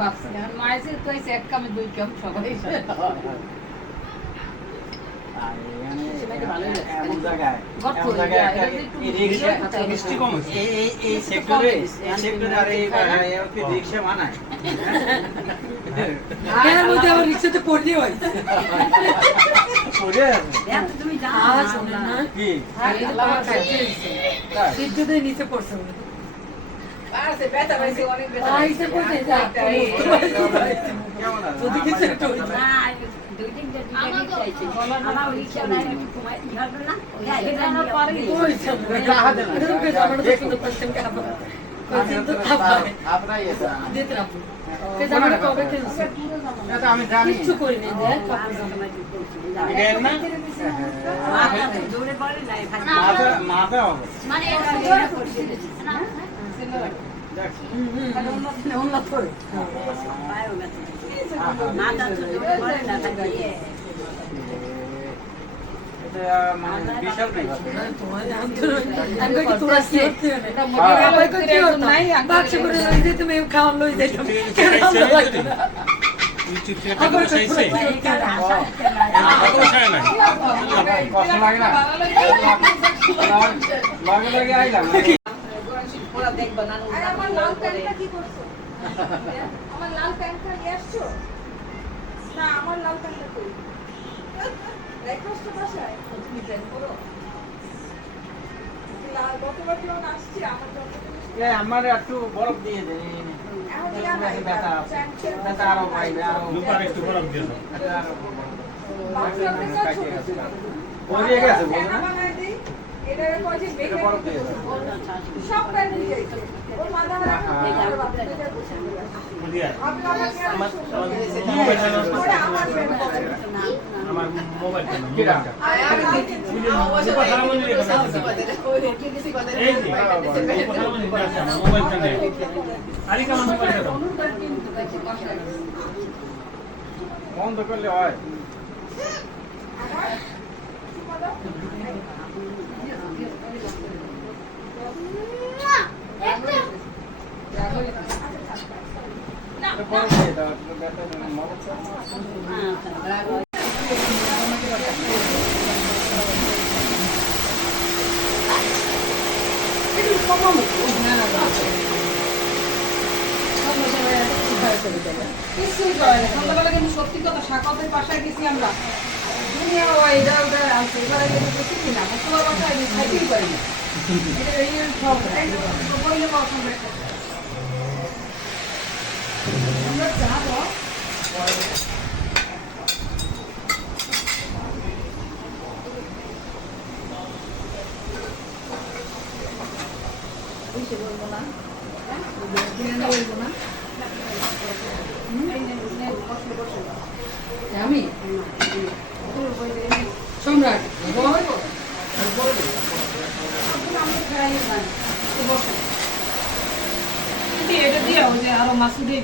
ভাবছি আর মায়ের তো হয়েছে এক কামে দুই কাম সবাই রিক্সাতে পড়লে হয় নিচে পড়ছে আমি জানি কিছু করিনি তুমি খাওয়ান লই যাইতাম আমার লাল প্যান্টটা নিয়ে আসছো না আমার লাল প্যান্টটা কই ব্রেকফাস্ট বাসায় তুমি প্যান্ট পরো লাল গতবার যখন আসছি আমার জন্য আমার একটু বরফ দিয়ে দেন আরো পাইবে আরো একটু বরফ দিয়ে সব প্যান্ট দিয়ে ওর মাথা আমার মোবাইল বন্ধ করলে হয় কিছুই করে না সন্ধ্যাবেলা কিন্তু সত্যি কথা সাকপের বাসায় গেছি আমরা দুনিয়া ওইটা ওটা আছে এবারে কিছু কিনা তোমার বাসায় খাইতেই পারি না এটা এই সব বইলে পছন্দ আমরা যাবো বলবো না বলবো না আমি সম্রাট এটা দিয়ে ওই যে আরো মাছ দিয়ে